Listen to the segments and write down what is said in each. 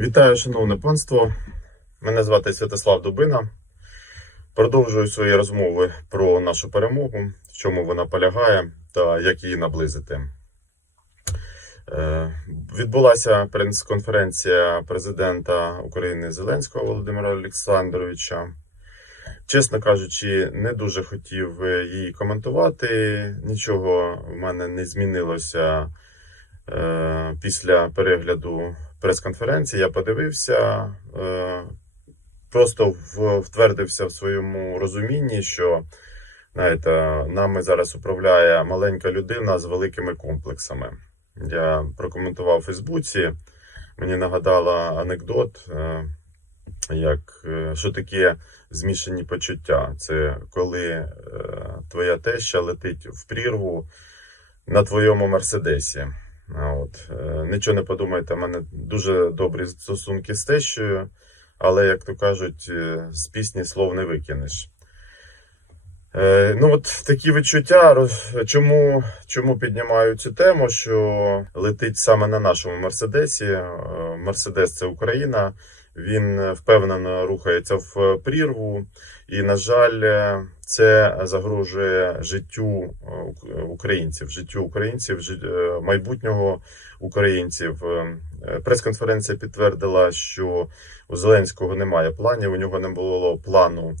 Вітаю, шановне панство. Мене звати Святослав Дубина. Продовжую свої розмови про нашу перемогу, в чому вона полягає та як її наблизити. Е, Відбулася прес-конференція президента України Зеленського Володимира Олександровича. Чесно кажучи, не дуже хотів її коментувати. Нічого в мене не змінилося е, після перегляду прес-конференції. Я подивився, е, просто втвердився в своєму розумінні, що знаєте, нами зараз управляє маленька людина з великими комплексами. Я прокоментував у Фейсбуці. Мені нагадала анекдот, е, як е, що таке змішані почуття. Це коли твоя теща летить в прірву на твоєму мерседесі. От. е, Нічого не подумайте, в мене дуже добрі стосунки з тещою, але, як то кажуть, е, з пісні слов не викинеш. Е, Ну, от такі відчуття. Чому, чому піднімаю цю тему? Що летить саме на нашому Мерседесі. Мерседес це Україна. Він впевнено рухається в прірву, і, на жаль, це загрожує життю е, українців, життю українців, е, майбутнього українців. Е, Прес-конференція підтвердила, що у Зеленського немає планів, у нього не було плану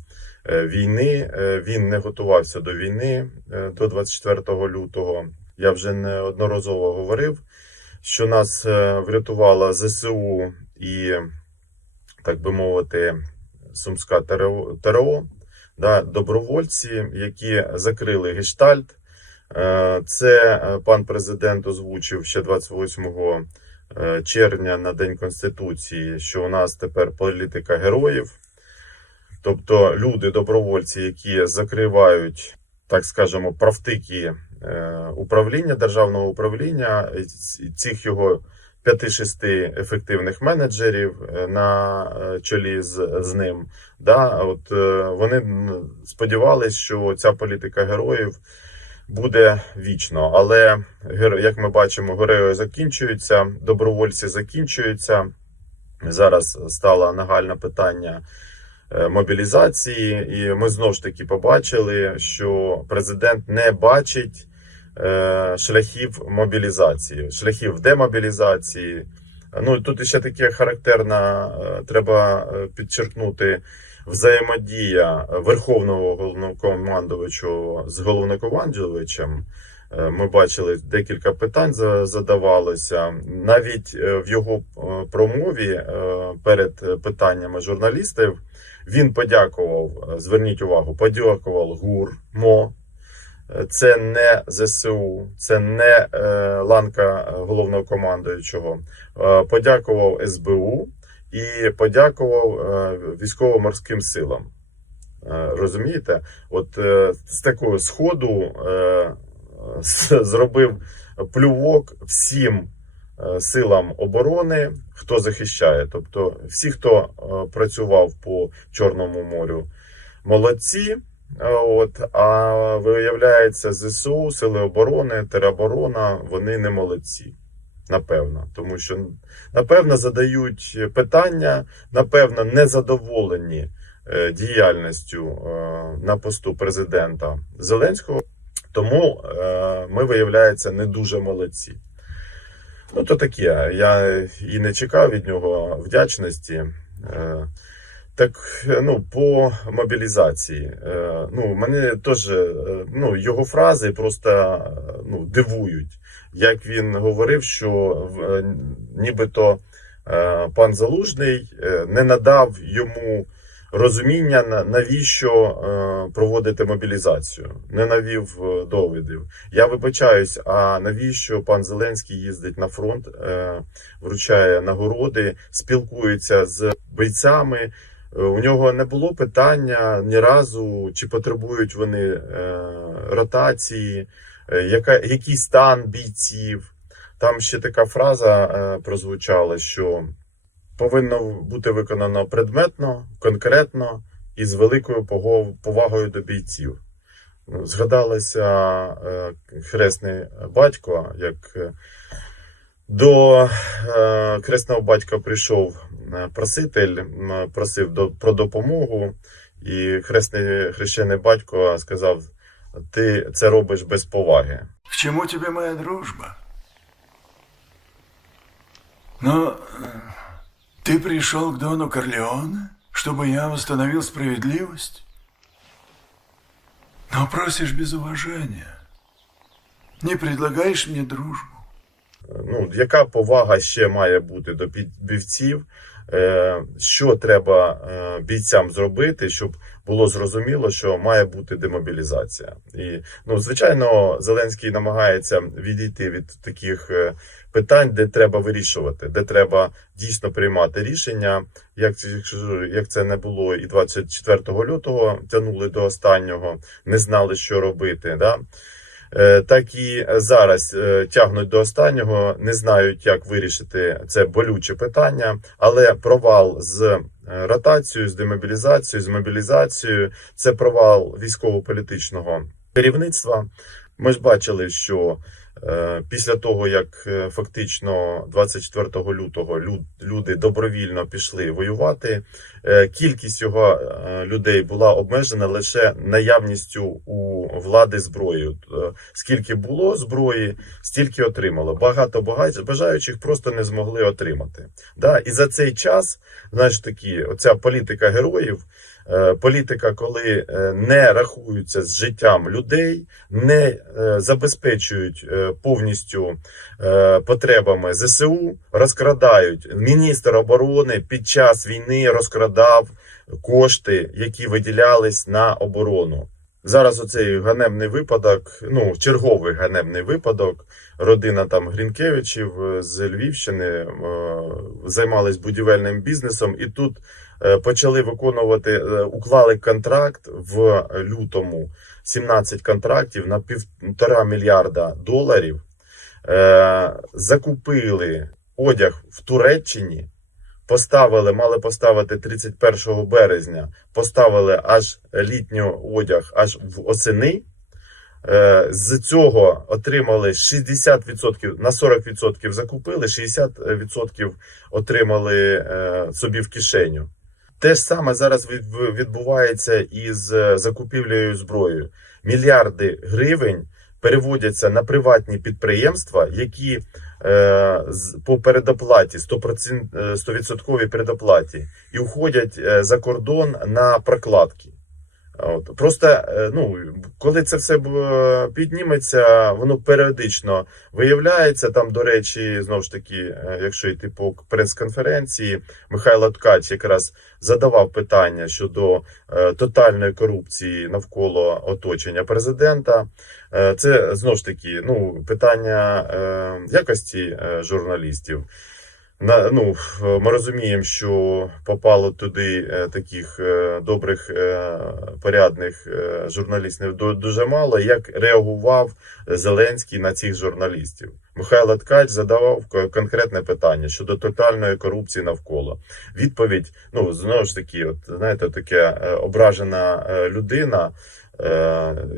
е, війни. Е, Він не готувався до війни е, до 24 лютого. Я вже неодноразово говорив, що нас е, врятувала ЗСУ і, так би мовити, Сумська ТРО да, добровольці, які закрили гештальт. Е, Це е, пан президент озвучив ще 28 е, червня на День Конституції, що у нас тепер політика героїв. Тобто люди, добровольці, які закривають, так скажемо, правтики управління державного управління, цих його 5-6 ефективних менеджерів е, на е, чолі з, з ним. Да, от е, вони м, сподівались, що ця політика героїв буде вічно. Але як ми бачимо, герої закінчуються, добровольці закінчуються. Зараз стало нагальне питання мобілізації, і ми знову ж таки побачили, що президент не бачить шляхів мобілізації, шляхів демобілізації. Ну тут ще таке характерна, е, треба е, підчеркнути взаємодія верховного головнокомандувача з головнокомандувачем. Е, Ми бачили декілька питань за- задавалося. Навіть е, в його е, промові е, перед питаннями журналістів він подякував. е, Зверніть увагу, подякував ГУР МО. Е, Це не ЗСУ, це не е, ланка головного командуючого. Е, Подякував СБУ і подякував е, військово-морським силам. Е, Розумієте? От е, з такого сходу е, зробив плювок всім е, силам оборони, хто захищає. Тобто, всі, хто е, працював по Чорному морю, молодці. От, а виявляється, ЗСУ, Сили оборони, тероборона, вони не молодці. Напевно, тому що напевно задають питання, напевно, незадоволені е, діяльністю е, на посту президента Зеленського. Тому е, ми, виявляється, не дуже молодці. Ну, то таке. Я і не чекав від нього вдячності. Так, е, ну, по мобілізації. Е, ну, мене теж е, ну, його фрази просто ну, дивують. Як він говорив, що нібито пан Залужний не надав йому розуміння, на- навіщо проводити мобілізацію, не навів довідів. Я вибачаюсь, а навіщо пан Зеленський їздить на фронт, вручає нагороди, спілкується з бойцями. Е, У нього не було питання ні разу, чи потребують вони е, ротації, е, яка, який стан бійців. Там ще така фраза прозвучала, що повинно бути виконано предметно, конкретно і з великою повагою до бійців. Згадалося хресний батько, як До е, кресного батька прийшов е, проситель, м, просив до, про допомогу, і хресний хрещений батько сказав: Ти це робиш без поваги. К чему тебе моя дружба? Но э, ты пришел к Дону Корлеоне, чтобы я восстановил справедливость? Но просишь без уважения. Не предлагаешь мне дружбу. ну, яка повага ще має бути до бійців, е, що треба е, бійцям зробити, щоб було зрозуміло, що має бути демобілізація. І, ну, звичайно, Зеленський намагається відійти від таких е, питань, де треба вирішувати, де треба дійсно приймати рішення. Як, як це не було і 24 лютого, тягнули до останнього, не знали, що робити. Да? Е, так і зараз е, тягнуть до останнього, не знають, як вирішити це болюче питання, але провал з е, ротацією, з демобілізацією, з мобілізацією це провал військово-політичного керівництва. Ми ж бачили, що після того, як фактично 24 лютого люд- люди добровільно пішли воювати, кількість його е, людей була обмежена лише наявністю у влади зброєю. Е, Скільки було зброї, стільки отримало. Багато бажаючих просто не змогли отримати. І за цей час, знаєш такі, оця політика героїв. е, Політика, коли е, не рахуються з життям людей, не е, забезпечують е, повністю е, потребами ЗСУ, розкрадають. Міністр оборони під час війни розкрадав кошти, які виділялись на оборону. Зараз оцей ганебний випадок, ну черговий ганебний випадок. Родина там Грінкевичів е, з Львівщини е, займались будівельним бізнесом, і тут е, почали виконувати, е, уклали контракт в лютому 17 контрактів на півтора мільярда доларів. Закупили одяг в Туреччині, поставили, мали поставити 31 березня, поставили аж літній одяг аж в осени. Е, З цього отримали 60%, на 40% закупили, 60% отримали е, собі в кишеню. Те ж саме зараз відбувається із закупівлею зброєю. Мільярди гривень переводяться на приватні підприємства, які по передоплаті 100%, е, 100% передоплаті і уходять е, за кордон на прокладки. От. Просто е, ну, коли це все е, підніметься, воно періодично виявляється. Там, до речі, знову ж таки, е, якщо йти по прес-конференції, Михайло Ткач якраз задавав питання щодо тотальної корупції навколо оточення президента. Це знову ж таки ну, питання якості журналістів. На, ну, ми розуміємо, що попало туди е, таких е, добрих, е, порядних журналістів ду- дуже мало. Як реагував Зеленський на цих журналістів? Михайло Ткач задавав конкретне питання щодо тотальної корупції навколо. Відповідь, ну знову ж таки, от знаєте, таке ображена людина.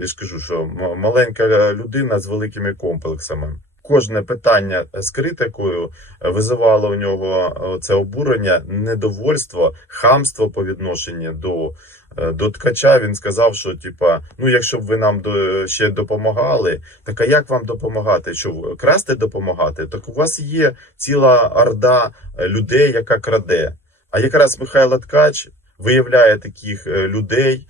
Я ж кажу, що маленька людина з великими комплексами. Кожне питання з критикою визивало у нього е, це обурення, недовольство, хамство по відношенню до, е, до ткача. Він сказав, що типа, ну якщо б ви нам до, ще допомагали, так а як вам допомагати? Що красти допомагати? Так у вас є ціла орда е, людей, яка краде. А якраз Михайло Ткач виявляє таких людей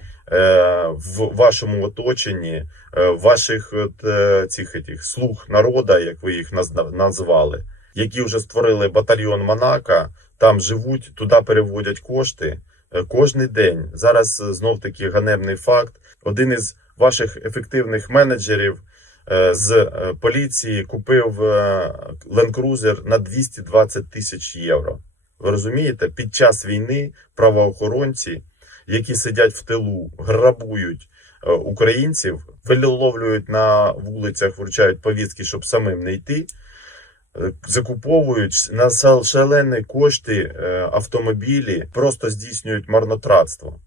в вашому оточенні, е, ваших е, цих слуг народа, як ви їх назвали, які вже створили батальйон Монако, там живуть, туди переводять кошти е, кожний день. Зараз знов таки ганебний факт. Один із ваших ефективних менеджерів е, з е, поліції купив е, Cruiser на 220 тисяч євро. Ви розумієте, під час війни правоохоронці, які сидять в тилу, грабують е, українців, виловлюють на вулицях, вручають повістки, щоб самим не йти. е, Закуповують на шалені кошти е, автомобілі, просто здійснюють марнотратство.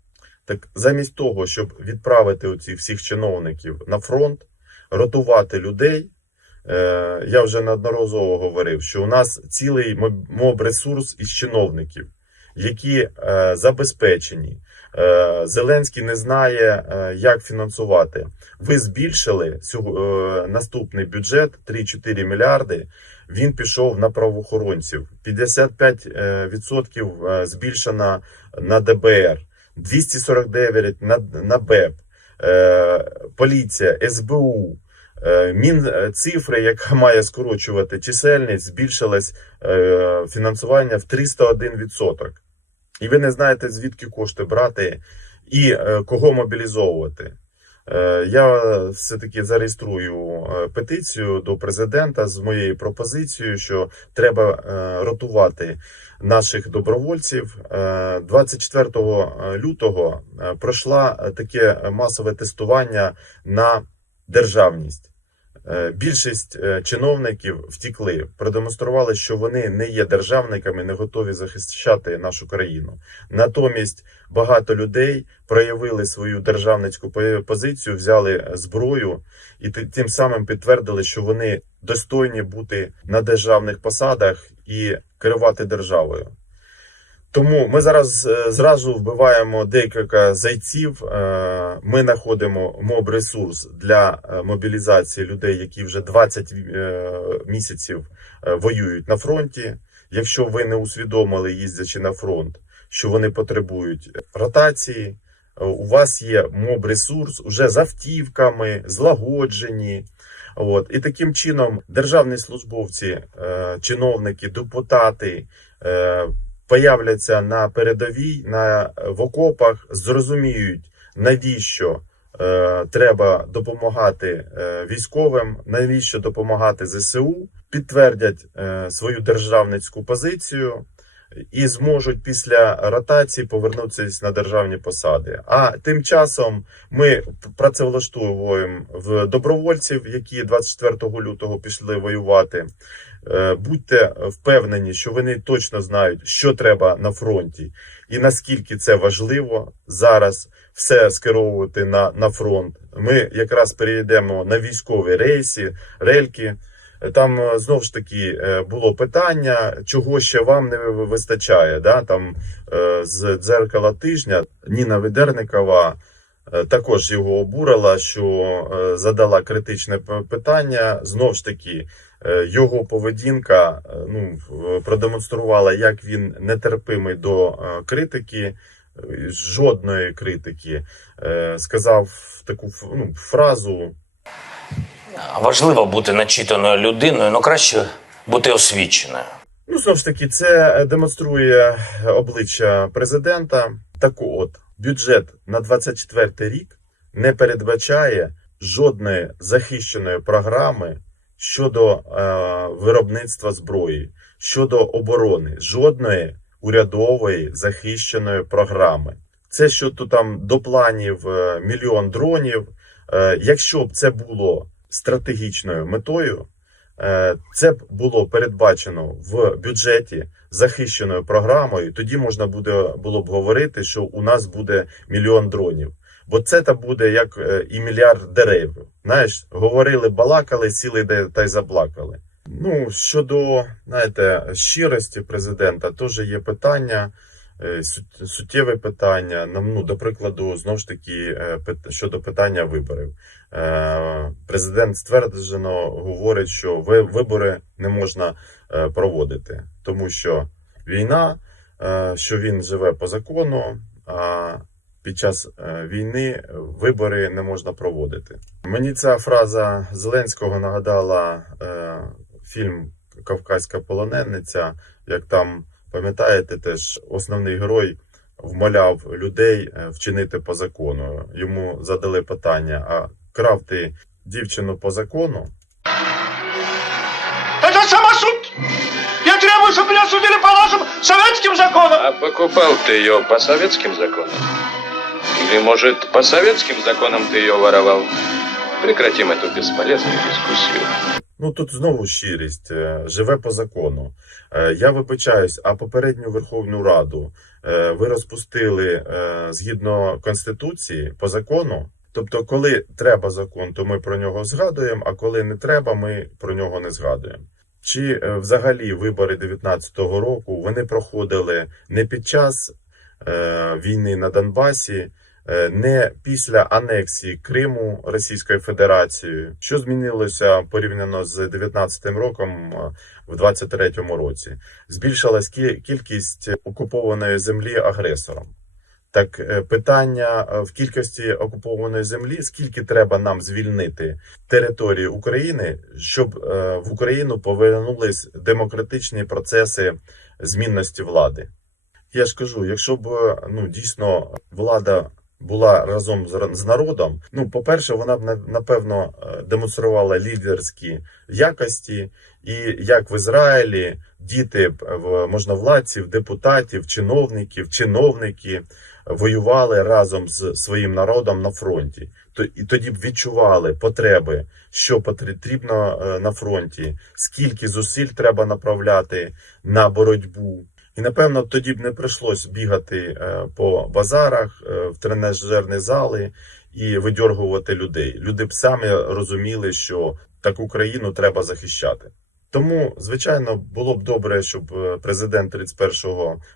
Так замість того, щоб відправити оцих всіх чиновників на фронт, ротувати людей, я вже неодноразово говорив, що у нас цілий моб- моб-ресурс із чиновників, які забезпечені. Е, Зеленський не знає, е, як фінансувати. Ви збільшили е, наступний бюджет 3-4 мільярди. Він пішов на правоохоронців. 55% е, збільшено на ДБР, 249 на, на БЕП, поліція, СБУ. Е, Мін е, цифри, яка має скорочувати чисельність, збільшилось фінансування в 301%. І ви не знаєте, звідки кошти брати і е, кого мобілізовувати. Е, Я все-таки зареєструю е, петицію до президента з моєю пропозицією, що треба ротувати наших добровольців. Е, 24 лютого пройшла таке масове тестування на державність. Е, Більшість е, чиновників втікли, продемонстрували, що вони не є державниками, не готові захищати нашу країну. Натомість багато людей проявили свою державницьку позицію, взяли зброю і ти- тим самим підтвердили, що вони достойні бути на державних посадах і керувати державою. Тому ми зараз е, зразу вбиваємо декілька зайців. Е, Ми знаходимо моб-ресурс для е, мобілізації людей, які вже 20 е, місяців воюють на фронті. Якщо ви не усвідомили, їздячи на фронт, що вони потребують ротації, у вас є моб-ресурс уже з автівками, злагоджені. От. І таким чином державні службовці, чиновники, депутати. Е, появляться на передовій, на в окопах, зрозуміють, навіщо е, треба допомагати е, військовим, навіщо допомагати ЗСУ, підтвердять е, свою державницьку позицію. І зможуть після ротації повернутися на державні посади. А тим часом ми працевлаштовуємо в добровольців, які 24 лютого пішли воювати. Е, Будьте впевнені, що вони точно знають, що треба на фронті, і наскільки це важливо зараз все скеровувати на, на фронт. Ми якраз перейдемо на військові рейси, рельки. Там е, знову ж таки е, було питання, чого ще вам не вистачає. Да? Там е, з дзеркала тижня Ніна Ведерникова також його обурила, що задала критичне питання. Знову ж таки, його поведінка ну, продемонструвала, як він нетерпимий до критики, жодної критики. Сказав таку ну, фразу. Важливо бути начитаною людиною, але краще бути освіченою. Ну, знову ж таки, це демонструє обличчя президента. Так от, бюджет на 24 рік не передбачає жодної захищеної програми щодо е, виробництва зброї, щодо оборони, жодної урядової захищеної програми. Це щодо там до планів е, мільйон дронів. Е, якщо б це було стратегічною метою, Е, Це б було передбачено в бюджеті захищеною програмою. Тоді можна буде було б говорити, що у нас буде мільйон дронів. Бо це та буде як е, і мільярд дерев. Знаєш, говорили, балакали, сіли де та й заплакали. Ну щодо знаєте, щирості президента, теж є питання. е, Суттєве питання, ну, до прикладу, знову ж таки, щодо питання виборів. Е, Президент стверджено говорить, що ви- вибори не можна е, проводити, тому що війна, е, що він живе по закону, а під час війни вибори не можна проводити. Мені ця фраза Зеленського нагадала фільм Кавказька полоненниця, як там пам'ятаєте, теж основний герой вмоляв людей вчинити по закону. Йому задали питання: а крав ти дівчину по закону? Это самосуд! Я требую, чтобы меня судили по нашим советским законам! А покупал ты ее по советским законам? Или, может, по советским законам ты ее воровал? Прекратим эту бесполезную дискуссию. Ну тут знову щирість, е, живе по закону. Е, Я вибачаюсь, а попередню Верховну Раду е, ви розпустили е, згідно Конституції по закону. Тобто, коли треба закон, то ми про нього згадуємо, а коли не треба, ми про нього не згадуємо. Чи е, взагалі вибори 19-го року вони проходили не під час е, війни на Донбасі, е, не після анексії Криму Російською Федерацією, що змінилося порівняно з 19-м роком е, в 23-му році? Збільшилась кі- кількість окупованої землі агресором. Так, е, питання е, в кількості окупованої землі, скільки треба нам звільнити території України, щоб е, в Україну повернулись демократичні процеси змінності влади. Я ж кажу, якщо б ну дійсно влада була разом з, народом, ну по-перше, вона б напевно демонструвала лідерські якості, і як в Ізраїлі діти в можновладців, депутатів, чиновників, чиновники воювали разом з своїм народом на фронті. І тоді б відчували потреби, що потрібно е, на фронті, скільки зусиль треба направляти на боротьбу. І напевно тоді б не прийшлось бігати е, по базарах, е, в тренажерні зали і видьоргувати людей. Люди б самі розуміли, що таку країну треба захищати. Тому, звичайно, було б добре, щоб е, президент 31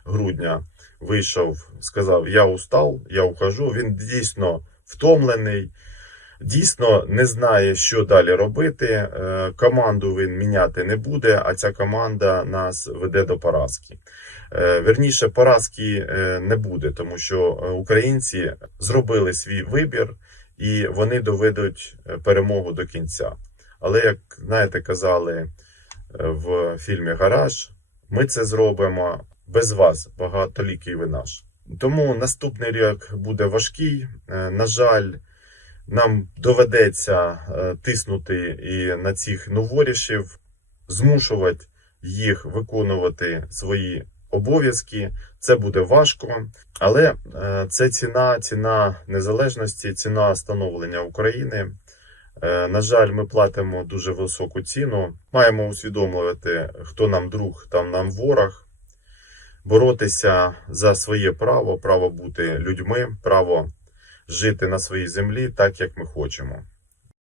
грудня вийшов, сказав: Я устав, я ухожу. Він дійсно втомлений, дійсно не знає, що далі робити. Е, Команду він міняти не буде, а ця команда нас веде до поразки. Е, Верніше, поразки не буде, тому що українці зробили свій вибір і вони доведуть перемогу до кінця. Але як знаєте, казали в фільмі Гараж, ми це зробимо без вас, багатолікий ви наш. Тому наступний рік буде важкий. Е, На жаль, нам доведеться е, тиснути і на цих новорішів, змушувати їх виконувати свої обов'язки. Це буде важко, але е, це ціна, ціна незалежності, ціна становлення України. Е, На жаль, ми платимо дуже високу ціну. Маємо усвідомлювати, хто нам друг, там нам ворог. Боротися за своє право, право бути людьми, право жити на своїй землі так, як ми хочемо.